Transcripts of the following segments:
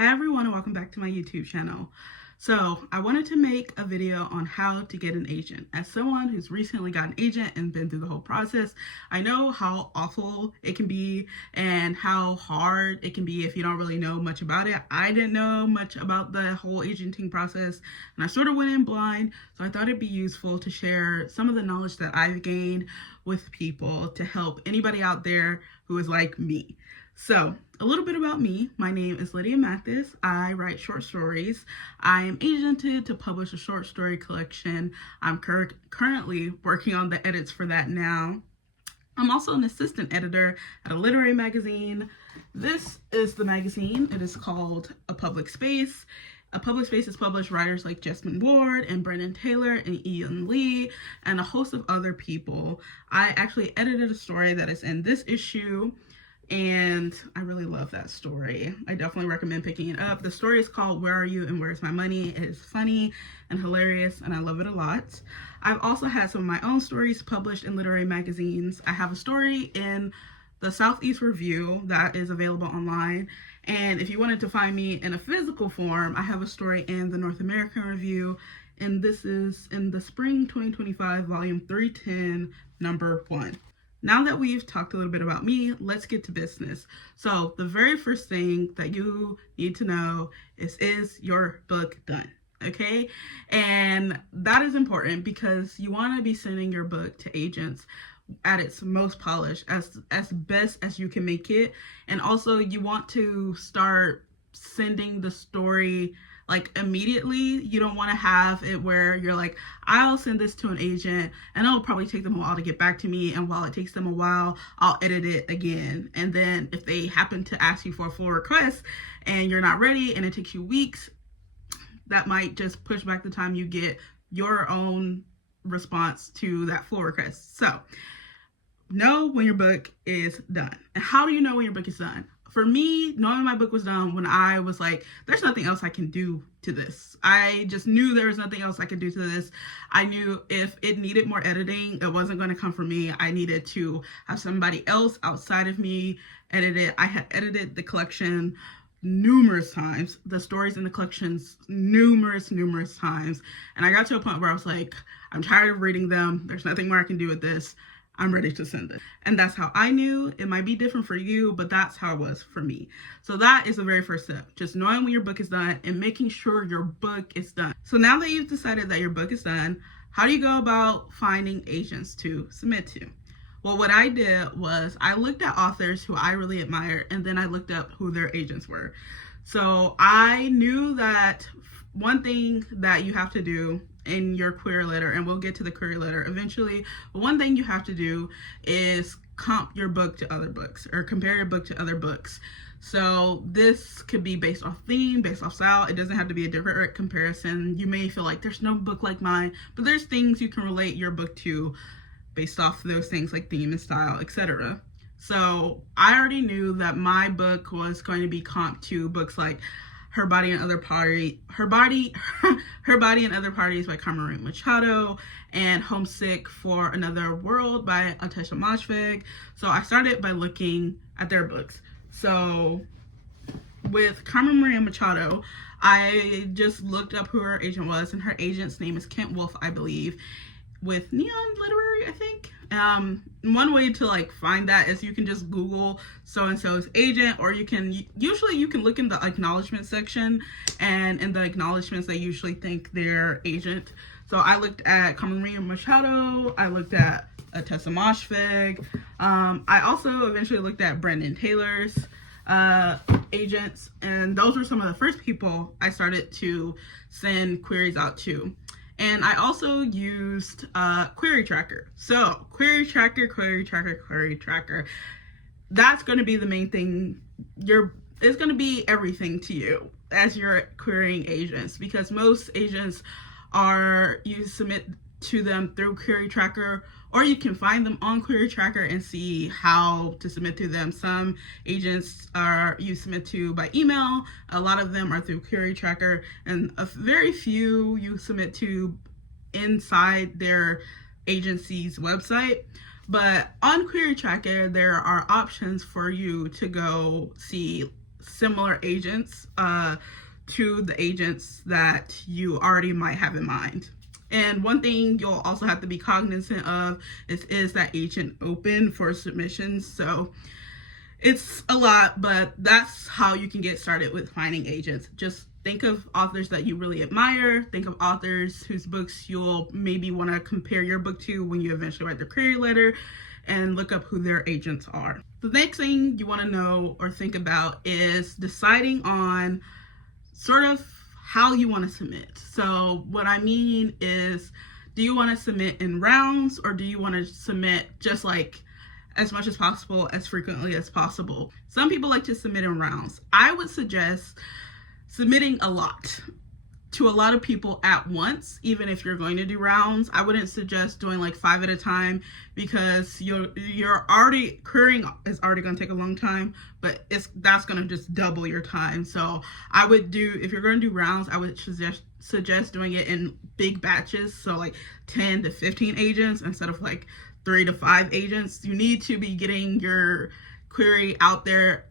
Hi everyone and welcome back to my YouTube channel. So I wanted to make a video on how to get an agent. As someone who's recently got an agent and been through the whole process, I know how awful it can be and how hard it can be if you don't really know much about it. I didn't know much about the whole agenting process and I sort of went in blind, so I thought it'd be useful to share some of the knowledge that I've gained with people to help anybody out there who is like me. So, a little bit about me. My name is Lydia Mathis. I write short stories. I am agented to publish a short story collection. I'm currently working on the edits for that now. I'm also an assistant editor at a literary magazine. This is the magazine. It is called A Public Space. A Public Space has published writers like Jesmyn Ward and Brendan Taylor and Ian Lee and a host of other people. I actually edited a story that is in this issue, and I really love that story. I definitely recommend picking it up. The story is called Where Are You and Where's My Money? It is funny and hilarious and I love it a lot. I've also had some of my own stories published in literary magazines. I have a story in the Southeast Review that is available online. And if you wanted to find me in a physical form, I have a story in the North American Review. And this is in the Spring 2025, volume 310, number 1. Now that we've talked a little bit about me, let's get to business. So the very first thing that you need to know is your book done? Okay, and that is important because you want to be sending your book to agents at its most polished, as best as you can make it. And also you want to start sending the story like immediately. You don't want to have it where you're like, I'll send this to an agent and it'll probably take them a while to get back to me, and while it takes them a while, I'll edit it again. And then if they happen to ask you for a full request and you're not ready and it takes you weeks, that might just push back the time you get your own response to that full request. So know when your book is done. And how do you know when your book is done? For me, knowing my book was done when I was like, there's nothing else I can do to this. I just knew there was nothing else I could do to this. I knew if it needed more editing, it wasn't going to come from me. I needed to have somebody else outside of me edit it. I had edited the collection numerous times, the stories in the collections numerous times. And I got to a point where I was like, I'm tired of reading them. There's nothing more I can do with this. I'm ready to send it. And that's how I knew. It might be different for you, but that's how it was for me. So that is the very first step, just knowing when your book is done and making sure your book is done. So now that you've decided that your book is done, how do you go about finding agents to submit to? Well, what I did was I looked at authors who I really admired, and then I looked up who their agents were. So I knew that one thing that you have to do in your query letter, and we'll get to the query letter eventually, but one thing you have to do is comp your book to other books, or compare your book to other books. So this could be based off theme, based off style. It doesn't have to be a direct comparison. You may feel like there's no book like mine, but there's things you can relate your book to based off those things like theme and style, etc. So I already knew that my book was going to be comped to books like Her Body and Other Parties by Carmen Machado, and Homesick for Another World by Atesha Moshfegh. So I started by looking at their books. So with Carmen Maria Machado, I just looked up who her agent was, and her agent's name is Kent Wolf, I believe, with Neon Literary, I think. One way to like find that is you can just Google so-and-so's agent, or you can look in the acknowledgement section, and in the acknowledgements they usually thank their agent. So I looked at Carmen Maria Machado, I looked at Atesha Moshfegh. I also eventually looked at Brendan Taylor's agents, and those were some of the first people I started to send queries out to. And I also used Query Tracker. So Query Tracker. That's going to be the main thing. It's going to be everything to you as you're querying agents, because most agents you submit to them through Query Tracker, or you can find them on Query Tracker and see how to submit to them. Some agents you submit to by email. A lot of them are through Query Tracker, and a very few you submit to inside their agency's website. But on Query Tracker, there are options for you to go see similar agents to the agents that you already might have in mind. And one thing you'll also have to be cognizant of is that agent open for submissions. So it's a lot, but that's how you can get started with finding agents. Just think of authors that you really admire. Think of authors whose books you'll maybe want to compare your book to when you eventually write the query letter, and look up who their agents are. The next thing you want to know or think about is deciding on sort of how you want to submit. So what I mean is, do you want to submit in rounds, or do you want to submit just like as much as possible, as frequently as possible? Some people like to submit in rounds. I would suggest submitting a lot to a lot of people at once, even if you're going to do rounds. I wouldn't suggest doing like 5 at a time, because you're already querying is already going to take a long time, but that's going to just double your time. So I would do, if you're going to do rounds, I would suggest doing it in big batches, so like 10 to 15 agents instead of like 3 to 5 agents. You need to be getting your query out there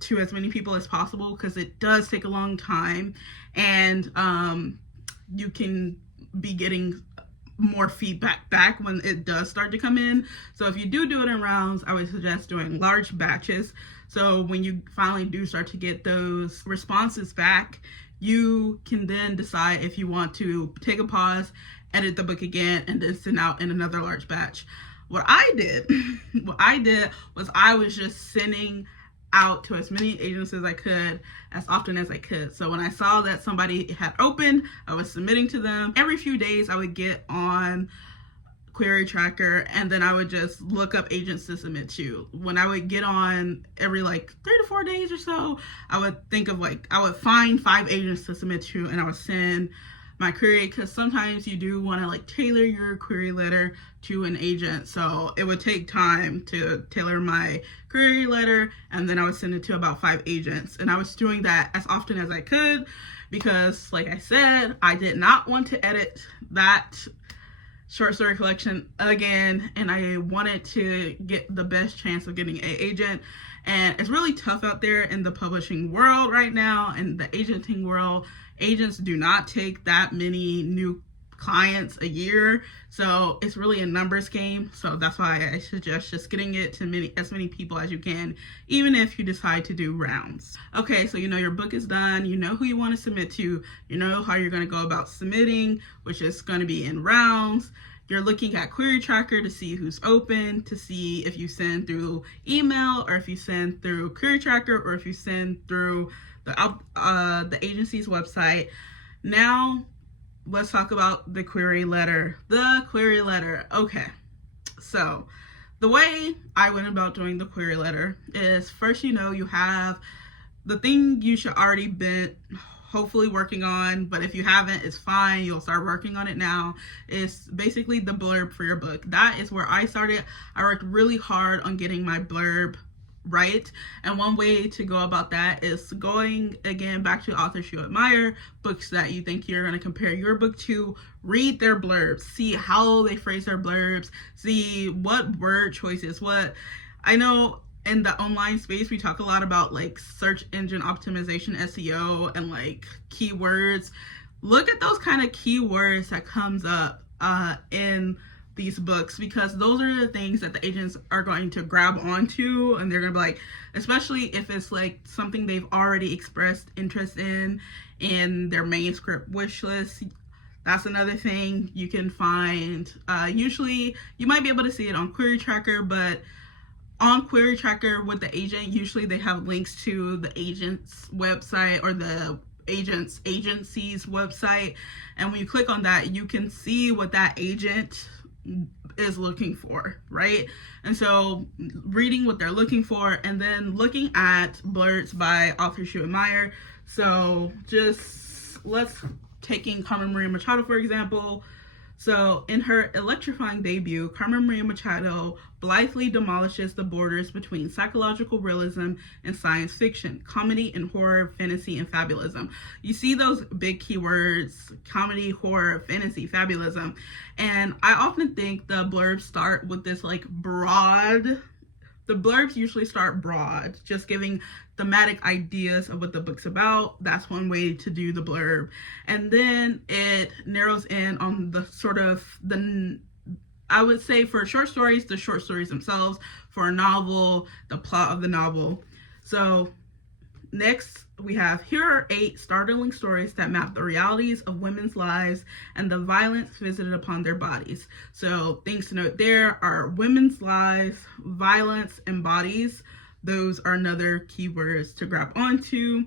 to as many people as possible, because it does take a long time, and you can be getting more feedback back when it does start to come in. So if you do it in rounds, I would suggest doing large batches. So when you finally do start to get those responses back, you can then decide if you want to take a pause, edit the book again, and then send out in another large batch. What I did was I was just sending out to as many agents as I could, as often as I could. So when I saw that somebody had opened, I was submitting to them. Every few days I would get on Query Tracker, and then I would just look up agents to submit to. When I would get on every like 3 to 4 days or so, I would think of like, I would find 5 agents to submit to, and I would send my query, because sometimes you do want to like tailor your query letter to an agent. So it would take time to tailor my query letter, and then I would send it to about 5 agents. And I was doing that as often as I could, because like I said, I did not want to edit that short story collection again, and I wanted to get the best chance of getting an agent. And it's really tough out there in the publishing world right now, and the agenting world. Agents do not take that many new clients a year, so it's really a numbers game. So that's why I suggest just getting it to as many people as you can, even if you decide to do rounds. Okay, so you know your book is done, you know who you want to submit to, you know how you're going to go about submitting, which is going to be in rounds. You're looking at Query Tracker to see who's open, to see if you send through email, or if you send through Query Tracker, or if you send through the agency's website. Now let's talk about the query letter. The query letter. Okay, so the way I went about doing the query letter is, first, you know, you have the thing you should already been hopefully working on, but if you haven't, it's fine, you'll start working on it now. It's basically the blurb for your book. That is where I started. I worked really hard on getting my blurb right, and one way to go about that is going again back to authors you admire, books that you think you're going to compare your book to. Read their blurbs, see how they phrase their blurbs, see what word choices. What I know in the online space, we talk a lot about like search engine optimization, SEO, and like keywords. Look at those kind of keywords that comes up in these books, because those are the things that the agents are going to grab onto, and they're gonna be like, especially if it's like something they've already expressed interest in their manuscript wish list. That's another thing you can find. Usually you might be able to see it on Query Tracker, but on Query Tracker with the agent, usually they have links to the agent's website or the agency's website, and when you click on that, you can see what that agent is looking for, right? And so reading what they're looking for, and then looking at blurbs by authors you admire. So just let's taking Carmen Maria Machado for example. So in her electrifying debut, Carmen Maria Machado blithely demolishes the borders between psychological realism and science fiction, comedy and horror, fantasy and fabulism. You see those big keywords: comedy, horror, fantasy, fabulism. And I often think the blurbs start with this like broad the blurbs usually start broad, just giving thematic ideas of what the book's about. That's one way to do the blurb. And then it narrows in on the sort of I would say for short stories, the short stories themselves. For a novel, the plot of the novel. So next, we have, here are 8 startling stories that map the realities of women's lives and the violence visited upon their bodies. So things to note there are women's lives, violence, and bodies. Those are another keywords to grab onto.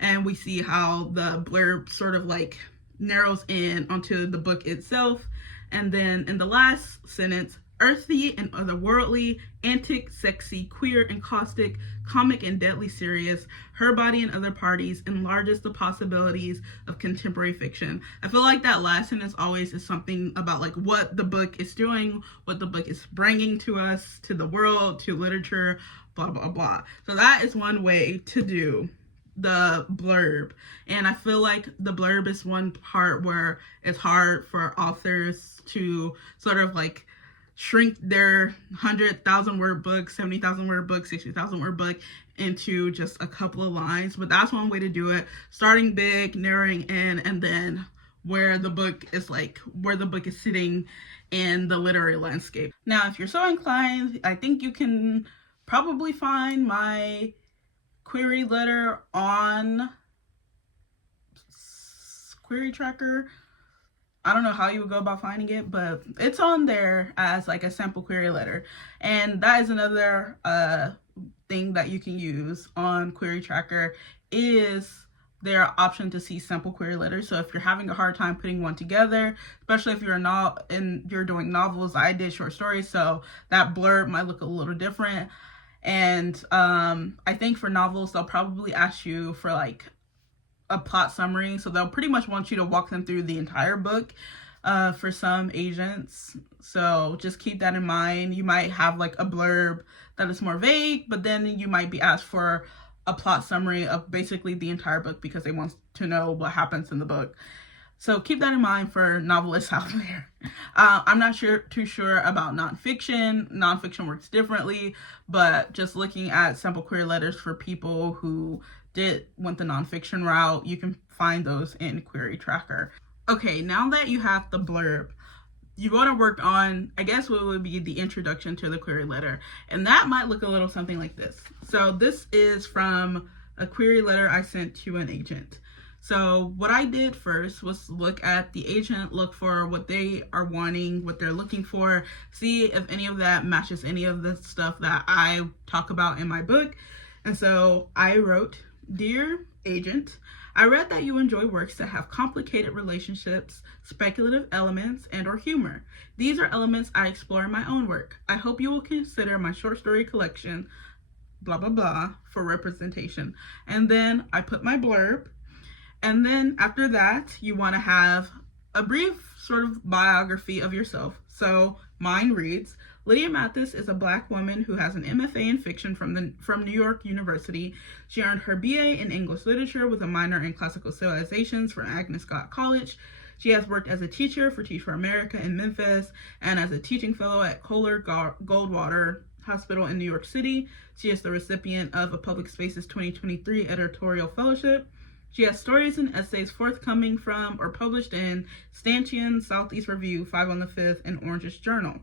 And we see how the blurb sort of like narrows in onto the book itself. And then in the last sentence, earthy and otherworldly, antic, sexy, queer and caustic, comic and deadly serious, her body and other parties enlarges the possibilities of contemporary fiction. I feel like that last sentence always is something about like what the book is doing, what the book is bringing to us, to the world, to literature, blah, blah, blah. So that is one way to do the blurb. And I feel like the blurb is one part where it's hard for authors to sort of like shrink their 100,000 word book, 70,000 word book, 60,000 word book into just a couple of lines. But that's one way to do it, starting big, narrowing in, and then where the book is sitting in the literary landscape. Now, if you're so inclined, I think you can probably find my query letter on Query Tracker. I don't know how you would go about finding it, but it's on there as like a sample query letter. And that is another thing that you can use on Query Tracker, is their option to see sample query letters. So if you're having a hard time putting one together, especially if you're you're doing novels, I did short stories, so that blurb might look a little different. And I think for novels, they'll probably ask you for like a plot summary. So they'll pretty much want you to walk them through the entire book for some agents. So just keep that in mind. You might have like a blurb that is more vague, but then you might be asked for a plot summary of basically the entire book because they want to know what happens in the book. So keep that in mind for novelists out there. I'm not too sure about nonfiction. Nonfiction works differently, but just looking at sample query letters for people who went the nonfiction route, you can find those in Query Tracker. Okay, now that you have the blurb, you want to work on, I guess, what would be the introduction to the query letter. And that might look a little something like this. So this is from a query letter I sent to an agent. So what I did first was look at the agent, look for what they are wanting, what they're looking for, see if any of that matches any of the stuff that I talk about in my book. And so I wrote, "Dear agent, I read that you enjoy works that have complicated relationships, speculative elements, and or humor. These are elements I explore in my own work. I hope you will consider my short story collection, blah, blah, blah, for representation." And then I put my blurb. And then after that, you want to have a brief sort of biography of yourself. So mine reads, "Lydia Mathis is a Black woman who has an MFA in fiction from New York University. She earned her BA in English literature with a minor in classical civilizations from Agnes Scott College. She has worked as a teacher for Teach for America in Memphis and as a teaching fellow at Kohler Goldwater Hospital in New York City. She is the recipient of a Public Spaces 2023 editorial fellowship. She has stories and essays forthcoming from or published in Stanchion, Southeast Review, 5 on the 5th, and Orange's Journal."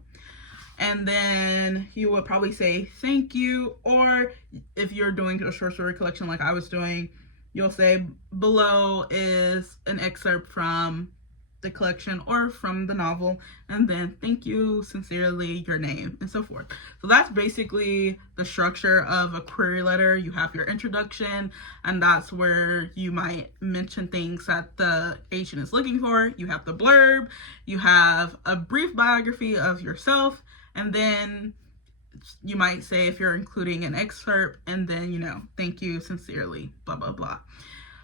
And then you would probably say thank you, or if you're doing a short story collection like I was doing, you'll say below is an excerpt from the collection or from the novel, and then thank you, sincerely, your name, and so forth. So that's basically the structure of a query letter. You have your introduction, and that's where you might mention things that the agent is looking for. You have the blurb, you have a brief biography of yourself, and then you might say, if you're including an excerpt, and then, thank you, sincerely, blah, blah, blah.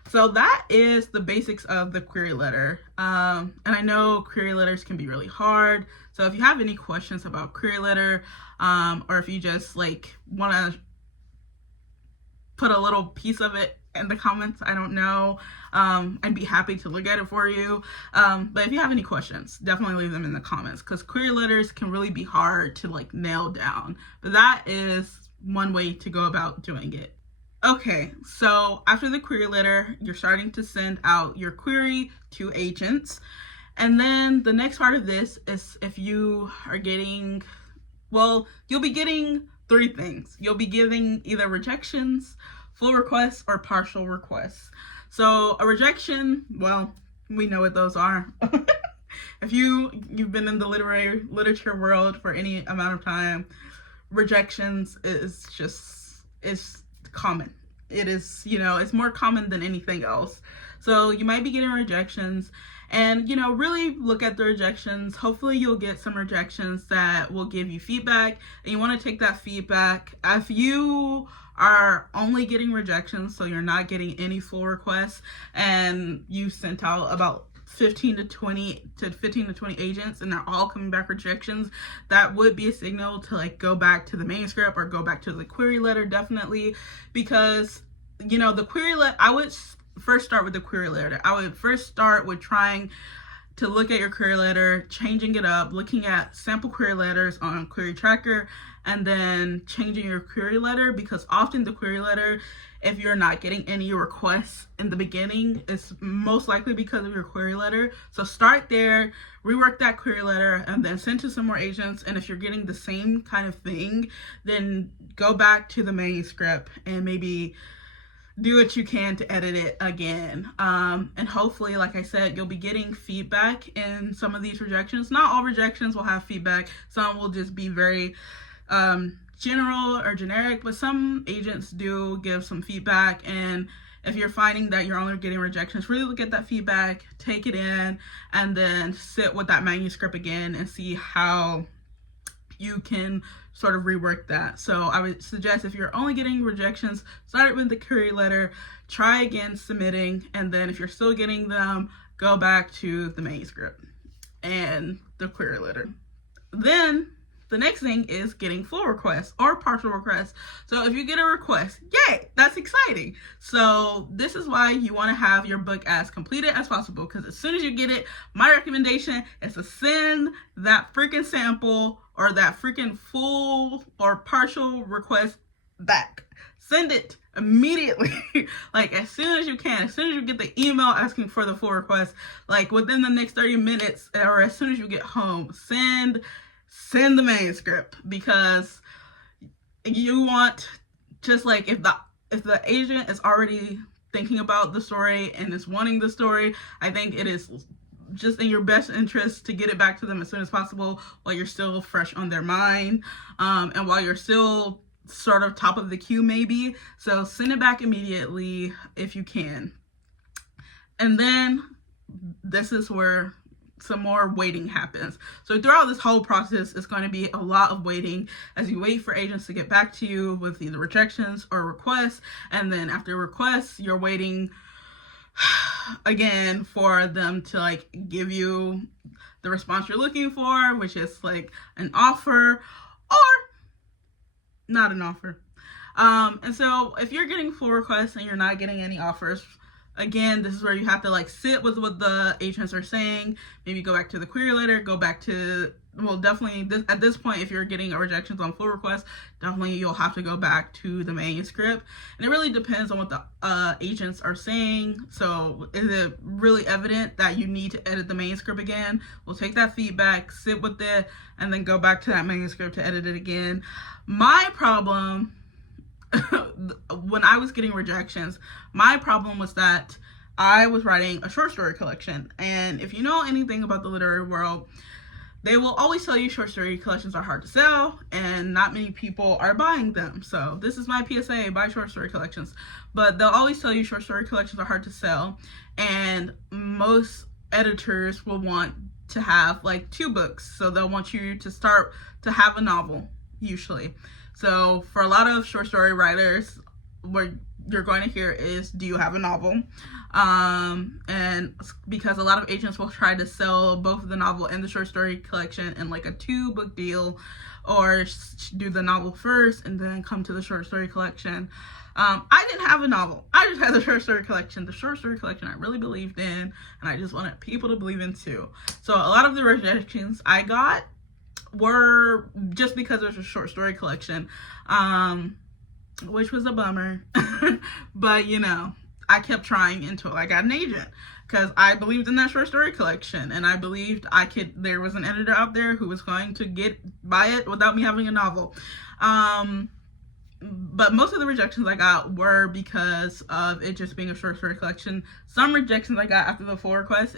So that is the basics of the query letter. And I know query letters can be really hard. So if you have any questions about query letter, or if you just want to put a little piece of it in the comments, I don't know, I'd be happy to look at it for you. But if you have any questions, definitely leave them in the comments, because query letters can really be hard to nail down. But that is one way to go about doing it. Okay, so after the query letter, you're starting to send out your query to agents. And then the next part of this is if you are getting, well, you'll be getting three things. You'll be getting either rejections, full requests, or partial requests. So a rejection, well, we know what those are. If you've been in the literature world for any amount of time, rejections is common. It is, it's more common than anything else. So you might be getting rejections, and really look at the rejections. Hopefully you'll get some rejections that will give you feedback, and you want to take that feedback. If you are only getting rejections, so you're not getting any full requests, and you sent out about 15 to 20 agents and they're all coming back rejections, that would be a signal to like go back to the manuscript or go back to the query letter, definitely. Because the query letter, I would first start with the query letter. I would first start with trying to look at your query letter, changing it up, looking at sample query letters on Query Tracker, and then changing your query letter, because often the query letter, if you're not getting any requests in the beginning, it's most likely because of your query letter. So start there, rework that query letter, and then send to some more agents. And if you're getting the same kind of thing, then go back to the manuscript and maybe do what you can to edit it again. And hopefully, like I said, you'll be getting feedback in some of these rejections. Not all rejections will have feedback. Some will just be very general or generic, but some agents do give some feedback. And if you're finding that you're only getting rejections, really look at that feedback, take it in, and then sit with that manuscript again and see how you can sort of rework that. So I would suggest, if you're only getting rejections, start with the query letter, try again submitting, and then if you're still getting them, go back to the manuscript and the query letter. Then the next thing is getting full requests or partial requests. So if you get a request, yay, that's exciting. So this is why you want to have your book as completed as possible, because as soon as you get it, my recommendation is to send that freaking sample or that freaking full or partial request back. Send it immediately. Like as soon as you can, as soon as you get the email asking for the full request, like within the next 30 minutes or as soon as you get home, send the manuscript, because you want, just like if the agent is already thinking about the story and is wanting the story, I think it is just in your best interest to get it back to them as soon as possible while you're still fresh on their mind, and while you're still sort of top of the queue maybe. So send it back immediately if you can. And then this is where some more waiting happens. So throughout this whole process, it's going to be a lot of waiting as you wait for agents to get back to you with either rejections or requests. And then after requests, you're waiting again for them to like give you the response you're looking for, which is like an offer or not an offer. And so if you're getting full requests and you're not getting any offers, again, this is where you have to like sit with what the agents are saying. Maybe go back to the query letter, go back to, well, definitely at this point, if you're getting a rejections on full request, definitely you'll have to go back to the manuscript. And it really depends on what the agents are saying. So is it really evident that you need to edit the manuscript again? We'll take that feedback, sit with it, and then go back to that manuscript to edit it again. My problem when I was getting rejections, my problem was that I was writing a short story collection. And if you know anything about the literary world, they will always tell you short story collections are hard to sell and not many people are buying them. So this is my PSA, buy short story collections. But they'll always tell you short story collections are hard to sell, and most editors will want to have like 2 books. So they'll want you to start to have a novel usually. So for a lot of short story writers, what you're going to hear is, do you have a novel? And because a lot of agents will try to sell both the novel and the short story collection in like a 2-book deal, or do the novel first and then come to the short story collection. I didn't have a novel. I just had the short story collection. The short story collection I really believed in, and I just wanted people to believe in too. So a lot of the rejections I got were just because it was a short story collection, which was a bummer. But you know, I kept trying until I got an agent, because I believed in that short story collection, and I believed there was an editor out there who was going to buy it without me having a novel. But most of the rejections I got were because of it just being a short story collection. Some rejections I got after the full request,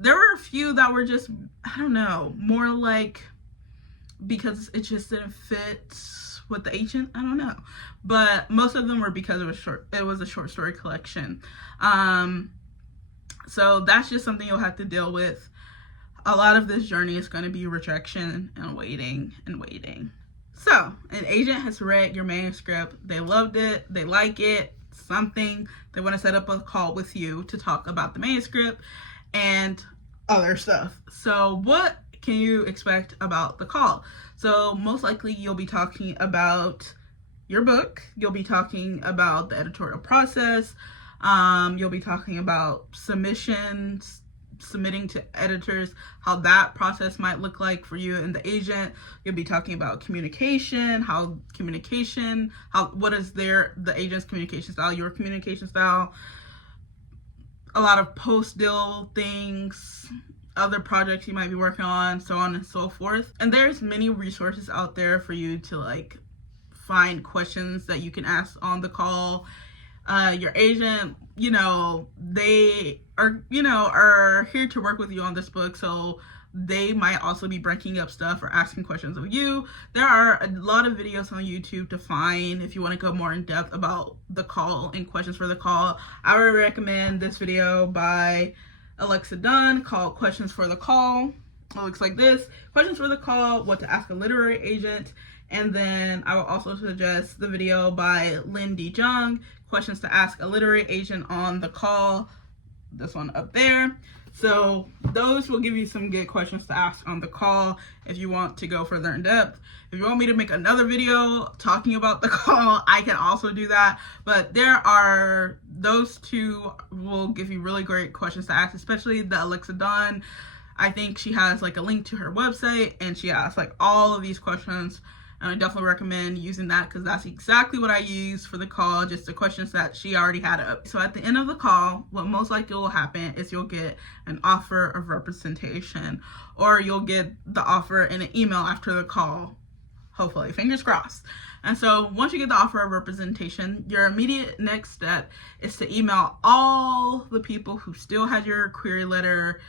there were a few that were just, I don't know, more like because it just didn't fit with the agent. I don't know, but most of them were because it was a short story collection. So that's just something you'll have to deal with. A lot of this journey is going to be rejection and waiting and waiting. So an agent has read your manuscript, they loved it, they like it, something, they want to set up a call with you to talk about the manuscript and other stuff. So what can you expect about the call? So most likely you'll be talking about your book, you'll be talking about the editorial process, you'll be talking about submitting to editors, how that process might look like for you and the agent. You'll be talking about communication, what is the agent's communication style, your communication style, a lot of post-deal things, other projects you might be working on, so on and so forth. And there's many resources out there for you to like find questions that you can ask on the call. Your agent, they are here to work with you on this book, so they might also be breaking up stuff or asking questions of you. There are a lot of videos on YouTube to find if you want to go more in depth about the call and questions for the call. I would recommend this video by Alexa Dunn called Questions for the Call. It looks like this: questions for the call, what to ask a literary agent. And then I will also suggest the video by Lynn D. Jung, questions to ask a literary agent on the call. This one up there. So those will give you some good questions to ask on the call if you want to go further in depth. If you want me to make another video talking about the call, I can also do that. But those two will give you really great questions to ask, especially the Alexa Dunn. I think she has like a link to her website and she asks like all of these questions. And I definitely recommend using that because that's exactly what I use for the call, just the questions that she already had up. So at the end of the call, what most likely will happen is you'll get an offer of representation, or you'll get the offer in an email after the call, hopefully, fingers crossed. And so once you get the offer of representation, your immediate next step is to email all the people who still had your query letter,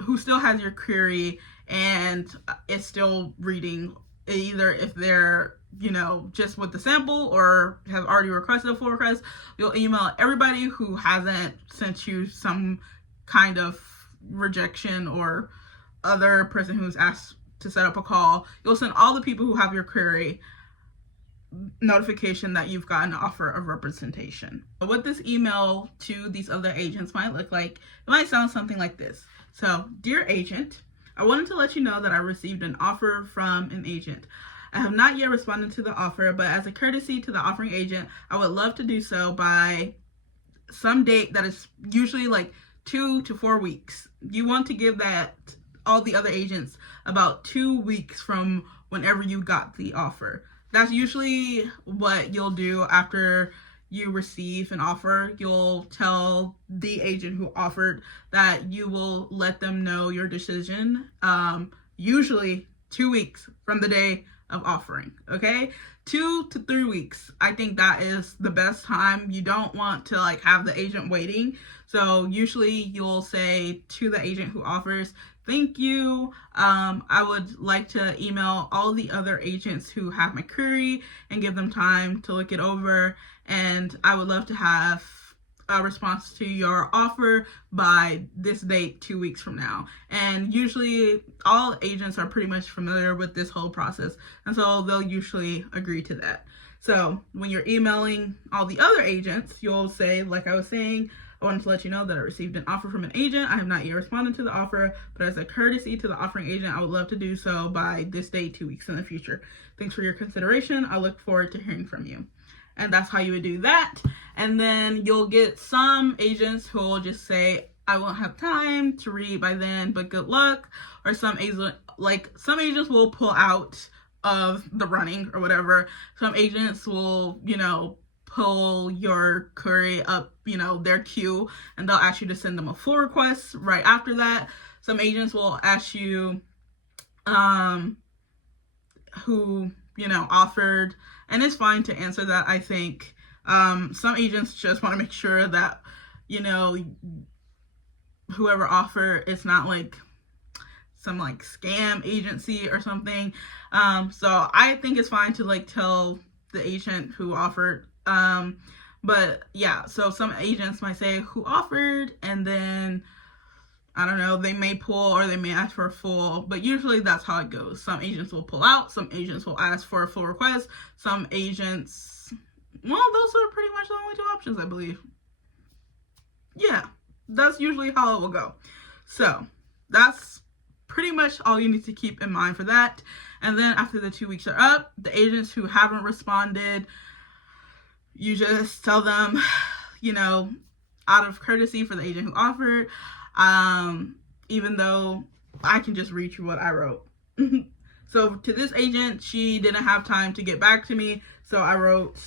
who still has your query and it's still reading, either if they're just with the sample or have already requested a full request. You'll email everybody who hasn't sent you some kind of rejection or other person who's asked to set up a call. You'll send all the people who have your query notification that you've gotten an offer of representation. What this email to these other agents might look like, it might sound something like this. So, dear agent, I wanted to let you know that I received an offer from an agent. I have not yet responded to the offer, but as a courtesy to the offering agent, I would love to do so by some date that is usually like 2 to 4 weeks. You want to give all the other agents about 2 weeks from whenever you got the offer. That's usually what you'll do after you receive an offer. You'll tell the agent who offered that you will let them know your decision, usually 2 weeks from the day of offering, okay? 2 to 3 weeks. I think that is the best time. You don't want to have the agent waiting. So usually you'll say to the agent who offers, thank you. I would like to email all the other agents who have my query and give them time to look it over. And I would love to have a response to your offer by this date 2 weeks from now. And usually all agents are pretty much familiar with this whole process. And so they'll usually agree to that. So when you're emailing all the other agents, you'll say, like I was saying, I wanted to let you know that I received an offer from an agent. I have not yet responded to the offer, but as a courtesy to the offering agent, I would love to do so by this date 2 weeks in the future. Thanks for your consideration. I look forward to hearing from you. And that's how you would do that. And then you'll get some agents who will just say, I won't have time to read by then, but good luck. Or some agents will pull out of the running or whatever. Some agents will, pull your query up, their queue, and they'll ask you to send them a full request right after that. Some agents will ask you who, offered, and it's fine to answer that, I think. Some agents just want to make sure that, whoever offered, it's not like some like scam agency or something. So I think it's fine to like tell the agent who offered. But yeah, so some agents might say who offered, and then I don't know, they may pull or they may ask for a full, but usually that's how it goes. Some agents will pull out, some agents will ask for a full request, some agents, well, those are pretty much the only two options, I believe. Yeah, that's usually how it will go. So that's pretty much all you need to keep in mind for that. And then after the 2 weeks are up, the agents who haven't responded, you just tell them, out of courtesy for the agent who offered, even though I can just read you what I wrote. So to this agent, she didn't have time to get back to me, so I wrote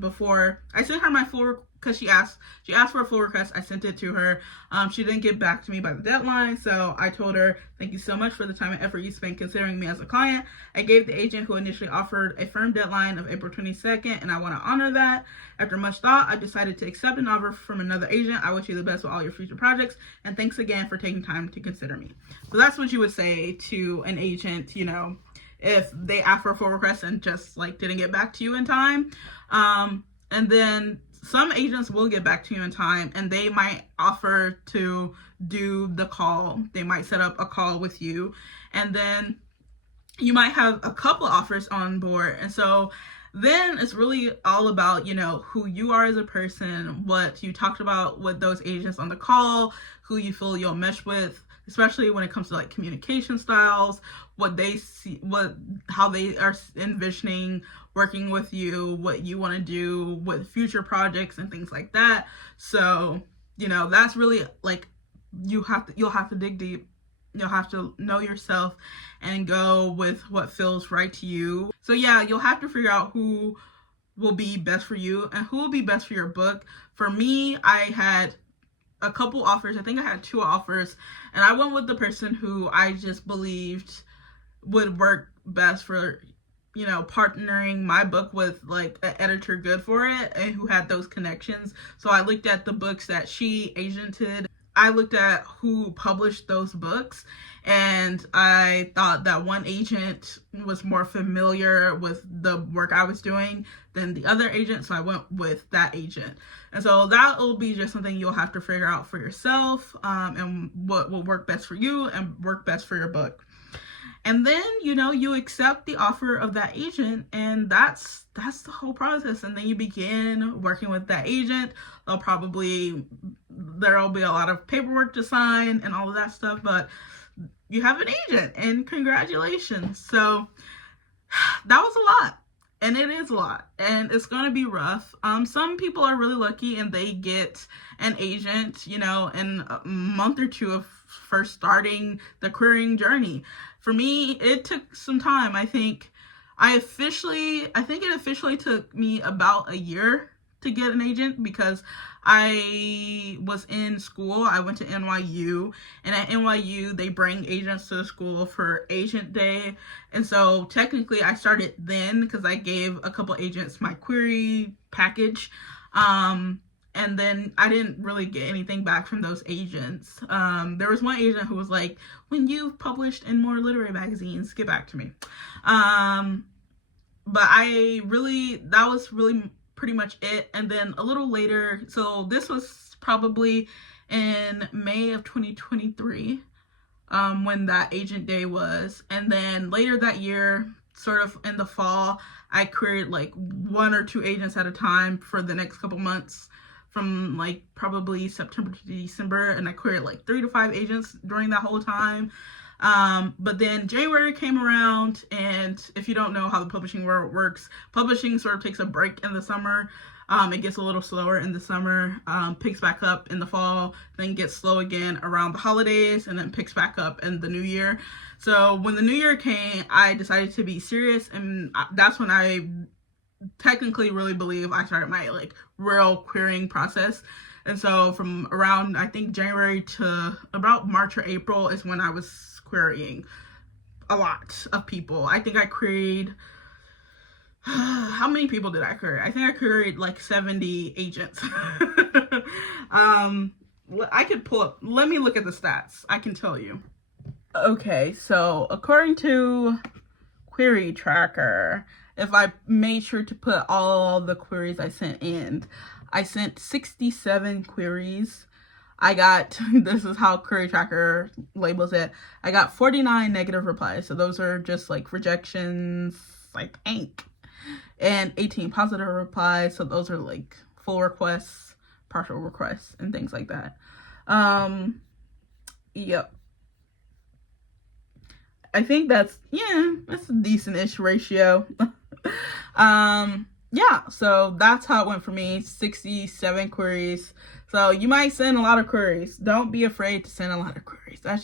before I sent her my full, because she asked for a full request. I sent it to her. She didn't get back to me by the deadline, so I told her, thank you so much for the time and effort you spent considering me as a client. I gave the agent who initially offered a firm deadline of April 22nd, and I want to honor that. After much thought, I decided to accept an offer from another agent. I wish you the best with all your future projects, and thanks again for taking time to consider me. So that's what you would say to an agent, if they ask for a full request and just like didn't get back to you in time. And then some agents will get back to you in time, and they might offer to do the call. They might set up a call with you, and then you might have a couple offers on board. And so then it's really all about, who you are as a person, what you talked about with those agents on the call, who you feel you'll mesh with, especially when it comes to like communication styles, what they see, how they are envisioning working with you, what you want to do with future projects and things like that. So, that's really like, you'll have to dig deep. You'll have to know yourself and go with what feels right to you. So yeah, you'll have to figure out who will be best for you and who will be best for your book. For me, I had a couple offers. I think I had 2 offers, and I went with the person who I just believed would work best for, partnering my book with like an editor good for it and who had those connections. So I looked at the books that she agented. I looked at who published those books, and I thought that one agent was more familiar with the work I was doing than the other agent, so I went with that agent. And so that will be just something you'll have to figure out for yourself, and what will work best for you and work best for your book. And then, you accept the offer of that agent, and that's the whole process. And then you begin working with that agent. There'll be a lot of paperwork to sign and all of that stuff, but you have an agent, and congratulations. So that was a lot, and it is a lot, and it's going to be rough. Some people are really lucky and they get an agent, in a month or 2 of first starting the querying journey. For me, it took some time. I think it officially took me about a year to get an agent, because I was in school. I went to NYU, and at NYU they bring agents to the school for agent day, and so technically I started then because I gave a couple agents my query package, and then I didn't really get anything back from those agents. There was one agent who was like, when you've published in more literary magazines, get back to me. But that was really pretty much it. And then a little later, so this was probably in May of 2023, when that agent day was. And then later that year, sort of in the fall, I queried like 1 or 2 agents at a time for the next couple months, from like probably September to December, and I queried like 3 to 5 agents during that whole time. But then January came around, and if you don't know how the publishing world works, publishing sort of takes a break in the summer. It gets a little slower in the summer, picks back up in the fall, then gets slow again around the holidays, and then picks back up in the new year. So when the new year came, I decided to be serious, and that's when I technically really believe I started my like real querying process. And so from around, I think, January to about March or April is when I was querying a lot of people. I think I queried, how many people did I query? I think I queried like 70 agents. I could pull up, let me look at the stats. I can tell you. Okay, so according to Query Tracker, if I made sure to put all the queries I sent in, I sent 67 queries. I got, this is how Query Tracker labels it, I got 49 negative replies. So those are just like rejections, like ink. And 18 positive replies. So those are like full requests, partial requests, and things like that. Yep. I think that's a decent-ish ratio. Yeah, so that's how it went for me. 67 queries. So you might send a lot of queries. Don't be afraid to send a lot of queries. That's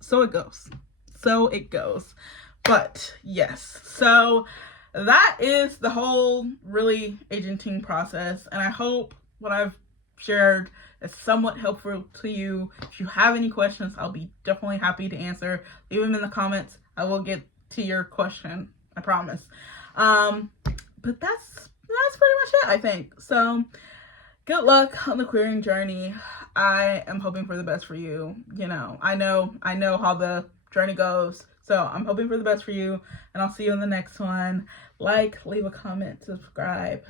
so it goes. So it goes. But yes, so that is the whole really agenting process. And I hope what I've shared is somewhat helpful to you. If you have any questions, I'll be definitely happy to answer. Leave them in the comments. I will get to your question. I promise. But that's pretty much it, I think. So good luck on the querying journey. I am hoping for the best for you. You know, I know how the journey goes. So I'm hoping for the best for you, and I'll see you in the next one. Like, leave a comment, subscribe.